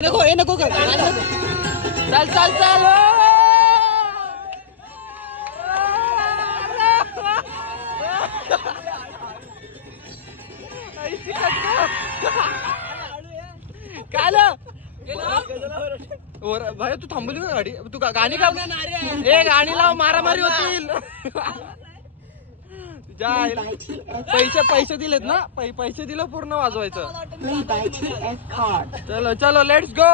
नको हे नको कर चल चल चल काय भाई तू थांबली ना गाडी तू गाणी का गाणी लाव मारामारी होतील पैसे दिलेत ना पैसे दिलं पूर्ण वाजवायचं चलो चलो लेट्स गो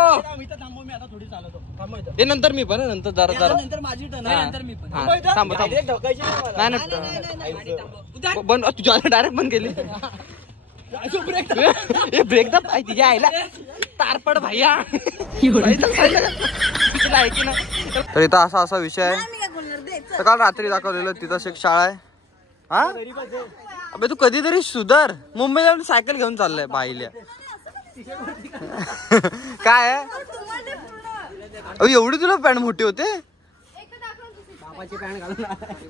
हे नंतर मी पण नंतर जरा जरा नंतर माझी थांब बंद तुझ्या डायरेक्ट बंद केली ब्रेक द तिच्या आईला तारपड भैया तर इथं असा विषय आहे तर काल रात्री दाखवलेलं तिथं एक शाळा आहे हा अबे तू कधीतरी सुधर मुंबईला सायकल घेऊन चाललाय बाईल्या काय आहे एवढी तुला पॅन्ट मोठी होते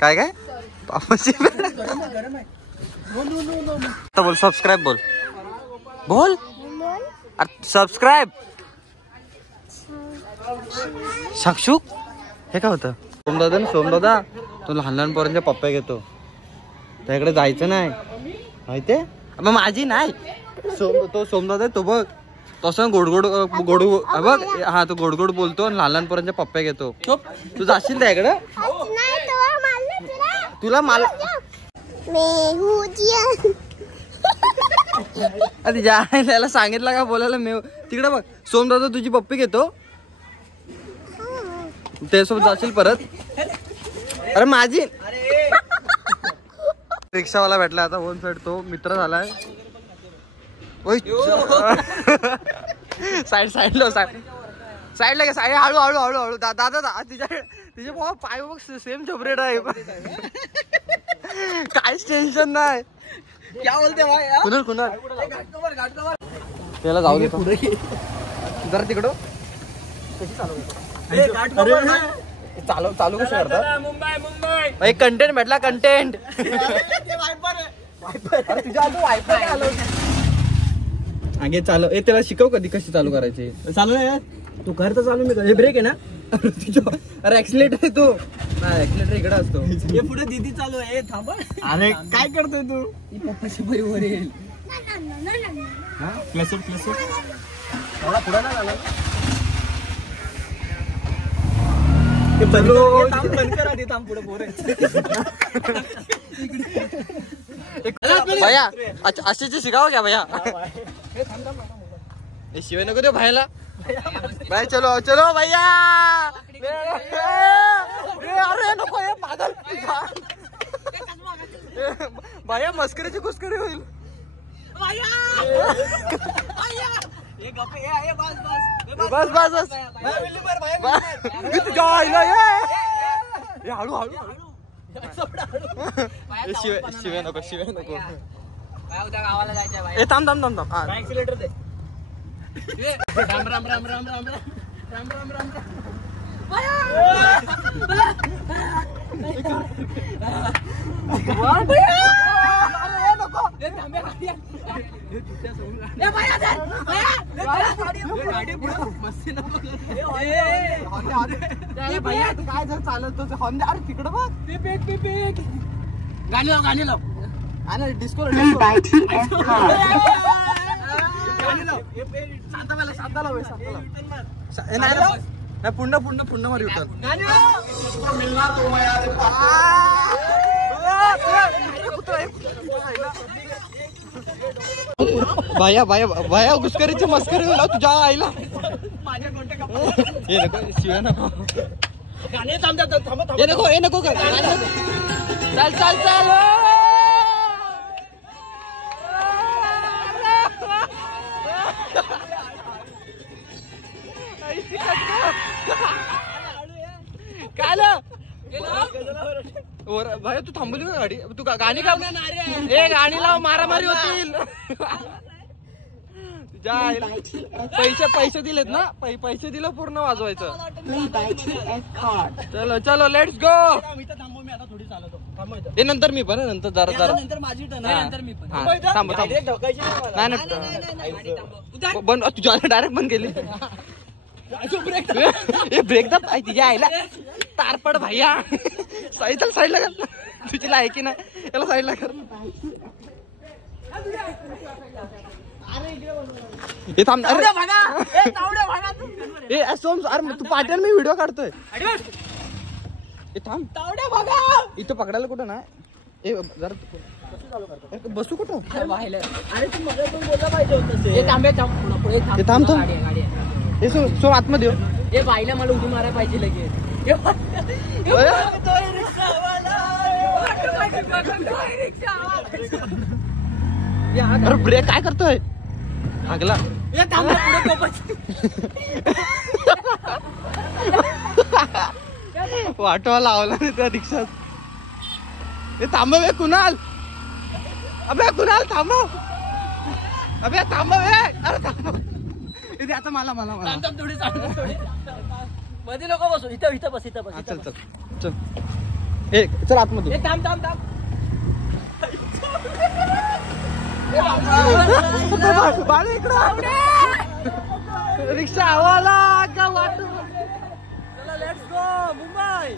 काय काय बापाची बोल सबस्क्राईब बोल बोल सबस्क्राईब साक्षू हे काय होतं सोमदादा ना सोमदादा तो लहान लहान पोरांच्या पप्प्या घेतो त्याकडे जायचं नाही माहितीये मग माझी नाही तो सोमदादा तो बघ तसं गोडगोड गोडू बघ हा तो गोडगोड बोलतो आणि लहान लहान पोरांच्या पप्प्या घेतो तू जाशील त्याकडे तुला मला अरे त्याला सांगितलं का बोलायला मेव तिकडे बघ सोमदादा तुझी पप्पी घेतो त्यासोबत जाशील परत अरे माझी रिक्षावाला भेटला आता वन साइड तो मित्र झालाय साइड साइडला साइडला साइड हळू हळू हळू हळू दादा तिचे बाबा पाय बघ सेम झोपरेट आहे काहीच टेन्शन नाही क्या बोलते भाई कुणाल त्याला जाऊ दे जरा तिकडं कशी चालू कशी करतात मुंबई कंटेंट भेटला कंटेंट आगे चालू त्याला शिकव कधी कशी चालू करायची चालू आहे तू कर तर चालू मी ब्रेक आहे ना अरे ऍक्सिलेटर आहे तू ऍक्सिलेटर इकडे असतो हे पुढे दीदी चालू आहे थांब अरे काय करतोय तू पप्पाशी बरोबर येईल क्लॅसर एवढा पुढे नाही झाला भैया अशीची शिकाव क्या भैया शिवाय नको दे भाईला भाई चलो चलो भैया अरे नको हे पागल भैया मस्करीची कुस्करी होईल बस बस बस हळू हळू शिवे नको गावाला जायचं थांब थांब थांब थांब ऍक्सिलेटर दे राम राम राम राम राम राम राम राम काय जर चालत अरे तिकडं बघ गाणी लाव आणि डिस्को पुन्हा मारी होतात भाया घुसकरीची मस्करी होईल तुझ्या आईला शिवाय नको हे नको कर चल चल चल काय भाई तू थांबली ना गाडी तू गाणी का गाणी लाव मारामारी होतील पैसे दिलेत ना पैसे दिलं पूर्ण वाजवायचं चलो चलो लेट्स गो हे नंतर मी पण नंतर जरा नंतर माझी टर्न आहे, नंतर मी पण. थांब थांब नाही बंद तुझ्या डायरेक्ट बंद केली हे ब्रेक दा तिच्या आईला तारपड भैया साईडला साईडला कर तुझीला आहे की नाही याला साईडला कर हे थांब अरे सोम अरे तू पाट्यान मी व्हिडिओ काढतोय हे थांब इथं पकडायला कुठं ना ए जरा बसू कुठं अरे तू मला पण बोलला पाहिजे होतं. थांब थांब हे सो आतमध्ये हे बाईला मला उडी मारायला पाहिजे लगेच. अरे ब्रेक काय करतोय हागला वाटवा लावला नाही त्या रिक्षात हे थांब बे कुणाल अबे कुणाल थांब अबे थांब बे अरे थांब इथे आता मला मला मला थोडी मध्ये लोक बसू इथं इथं बस इथं बस. चल चल चल ए चल आतमध्ये थांब थांब थांब बाळ इकडं रिक्षा हवाला का वाट चला लेट्स गो मुंबई.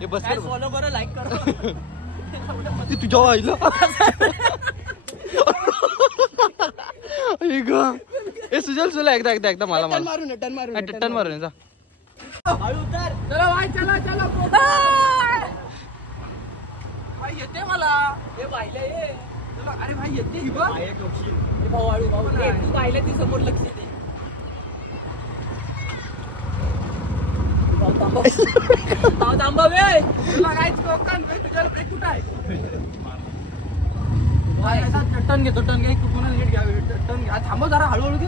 हे बस फॉलो करा लाईक करा तुझ्या आईला ए सुजल सुला एकदा एकदा एकदा मला मला टन मारून टन मारून जा चला भाई चला चला भाई येते मला हे बाईला ये चला अरे भाई येते ही बघ भाऊ वाळू भाऊ तू बाईला ती समोर लक्ष दे थांबा वे तुला काहीच कोकण तुझ्या ब्रेक कुठं आहे टन घेतो टन घे कोणाला नीट घ्या टन घ्या थांबव जरा हळूहळू घे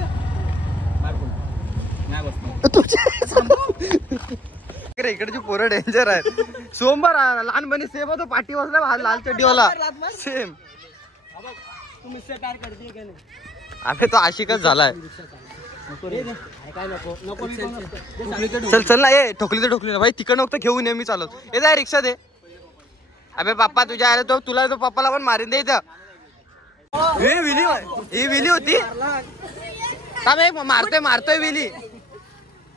इकडची पोरं डेंजर आहे सोमवार लहानपणी सेम होतो पाठी बसला लाल चड्डीवाला सेम तू मुझसे प्यार करते का नाही अबे तो आशिकच झालाय काय नको नको चल चल ना ए ठोकली ना भाई तिकडं नव्हतं घेऊन ये मी चालत ये जाय रिक्षा दे अबे पप्पा तुझ्या आले तो तुला तो पप्पाला पण मारीन दे इथं ही विली होती मारतोय विली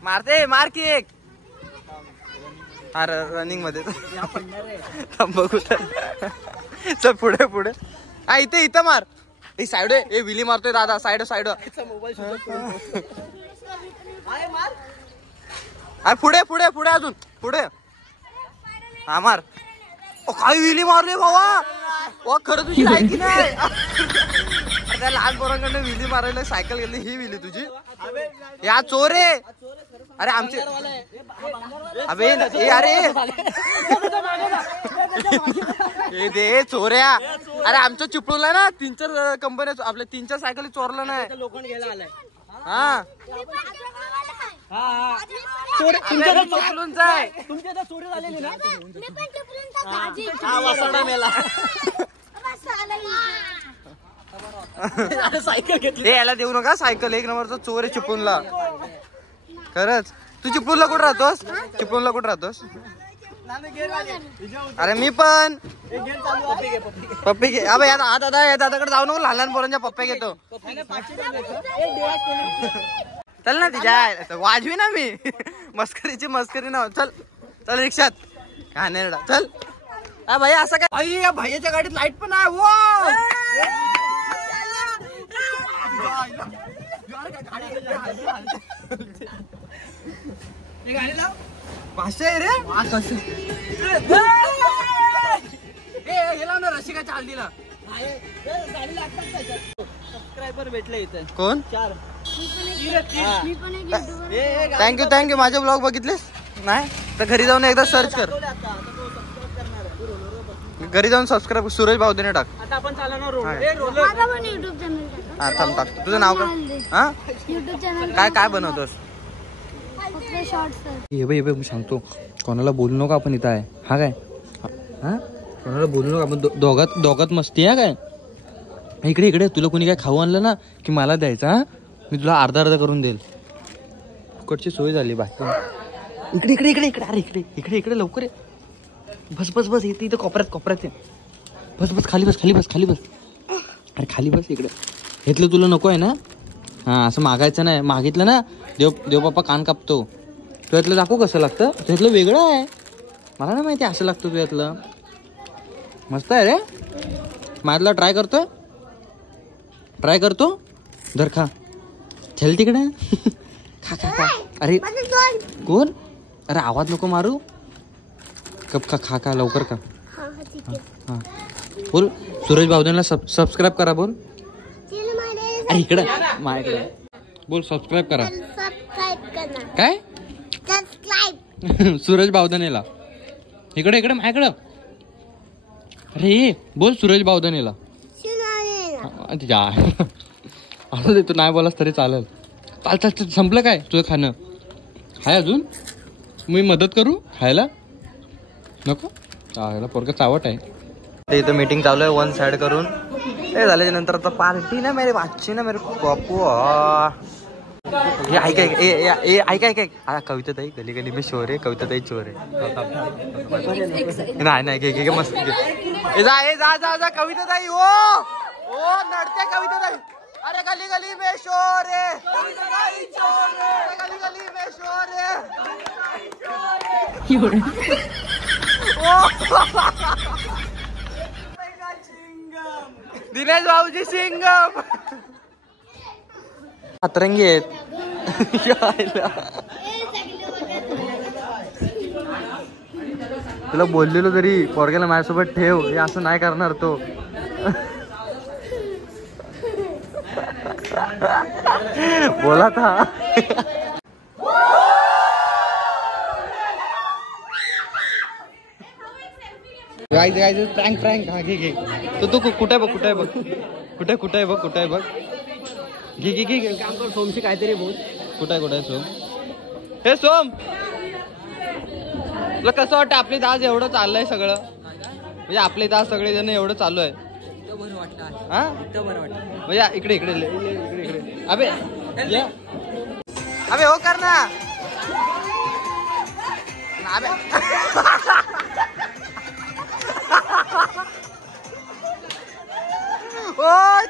मारते मार की एक अरे रनिंग मध्ये बघू चल पुढे पुढे हा इथे इथं मार ही साईड ए विली मारतोय दादा साईड साईड अरे पुढे पुढे पुढे अजून पुढे हा मार काय विली मारले बाबा खरं तुझी लायकी नाही त्या लहान पोरांकडनं विली मारायला सायकल घेतली ही विली तुझी या चोर आहे अरे आमचे अबे अरे दे चोऱ्या अरे आमचं चिपळूला ना 3-4 कंपन्या आपल्या 3-4 सायकली चोरलं नाही लोखंड घ्यायला आलाय हा चिपळूणचा आहे तुमच्या इथं चोरी झालेली ना सायकल घेतली याला देऊ नका सायकल 1 नंबरचा चोर आहे चिपळूणला खरंच तू चिपळूणला कुठं राहतोस चिपळूणला कुठं राहतोस अरे मी पण पप्पी घे अबे या दादाकडे जाऊ नको लहान पोरांच्या पप्प्या घेतो चल ना तिच्या वाजवी ना मी मस्करीची मस्करी ना चल चल रिक्षात काय नाही चल हा भाई असं काय भाई या भाईच्या गाडीत लाईट पण आहे वो भाषा आहे रे गेला ना रशिका चाल दिला सबस्क्रायबर भेटले इथे कोण 4 थँक्यू माझे ब्लॉग बघितलेस नाही तर घरी जाऊन एकदा सर्च कर घरी जाऊन सबस्क्राईब सूरज भाऊदेने टाक आता आपण चालणार रोड हा थांब टाकतो तुझं नाव काय हा YouTube चॅनल काय काय बनवतोस फक्त शॉर्ट्स हे बाई मी सांगतो कोणाला बोलू नका आपण इथं आहे हा काय हा कोणाला बोलू नका आपण दोघात मस्ती आहे काय इकडे इकडे तुला कोणी काय खाऊ आणलं ना की मला द्यायचं हा मी तुला अर्धा करून देईल फुकटची सोय झाली बाकी इकडे इकडे इकडे इकडे अरे इकडे इकडे इकडे लवकर ये बस बस बस इथे इथं कोपऱ्यात बस बस खाली बस अरे खाली बस इकडे. घेतलं तुला नको आहे ना? हां असं मागायचं नाही. मागितलं ना देव बाप्पा कान कापतो. तू यातलं दाखवू कसं लागतं. तुझ्यातलं वेगळं आहे. मला नाही माहिती असं लागतं तुझ्यातलं. मस्त आहे रे. माझ्यातला ट्राय करतो. धर खा. चल तिकडे. खा. अरे कोण? अरे आवाज नको मारू. कप खा लवकर खा. हां बोल सूरज भावदेनला सबस्क्राईब करा बोल. अरे इकडं माझ्याकडे बोल सबस्क्राईब करा. काय सूरज भावदेनेला इकडे माझ्याकडं. अरे बोल सूरज भावदेनेला. असं दे तू नाही बोलास तरी चालेल. चाल संपलं काय तुझं खाणं? हाय अजून? मी मदत करू खायला? नको चायला पोरगं चावट आहे. इथं मीटिंग चालू आहे 1 साइड करून. हे झाल्याच्या नंतर आता पार्टी ना मेरे बाच्ची ना मेरे बापू. हे ऐक कविता ताई गली गली में शोर आहे. कविता ताई चोर आहे. नाही घे मस्त घे. जा कविता ताई. ओ नडते कविता ताई. अरे गली गली में शोर है. गली में शोर है. दिनेश भाऊजी सिंगम अतरंगी आहेत. तुला बोललेलो तरी पोरग्याला माझ्यासोबत ठेव. हे असं नाही करणार तो. बोला था. प्रँक हा घे. तू कुठे बघ. घे. सोमशी काहीतरी बोल. कुठे आहे सोम? हे सोम तुला कसं वाटतं आपली दास एवढं चाललंय सगळं? म्हणजे आपले दास सगळे जण एवढं चालू आहे. हा म्हणजे इकडे अबे हो कर ना. ओ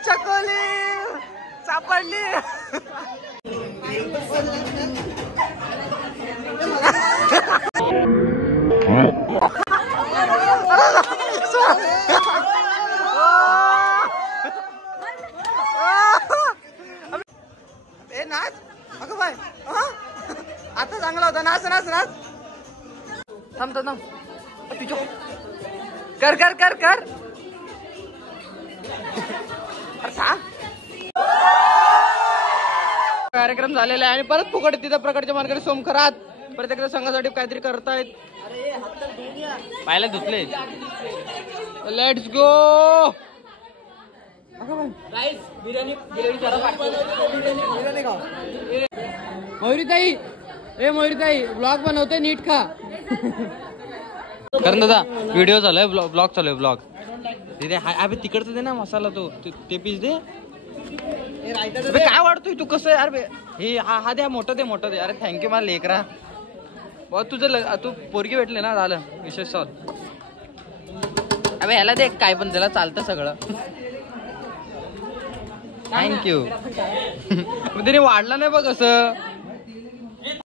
चकोली सापडली. नाच अगं बाय. आता चांगला होता. नाच थांब कर. कार्यक्रम झालेला आहे आणि परत फुकट तिथं प्रकारच्या मार्गाने सोमखरात प्रत्येक संघासाठी काहीतरी करतायत. पायला धुतले. Let's go. मयुरीताई ब्लॉग बनवते नीट खा. कारण दादा व्हिडिओ चालू आहे. ब्लॉग चालू आहे. ब्लॉग तिथे अबे तिकडचं दे ना मसाला. तो ते पीस दे. काय वाटतोय तू? कसं आहे अरे हे हा द्या. मोठं दे. अरे थँक्यू मला लेकरा. तुझं तू पोरगी भेटले ना झालं विशेष सॉल्व. अबे ह्याला दे काय पण त्याला चालतं सगळं. थँक्यू. तिने वाढला नाही बघ असं.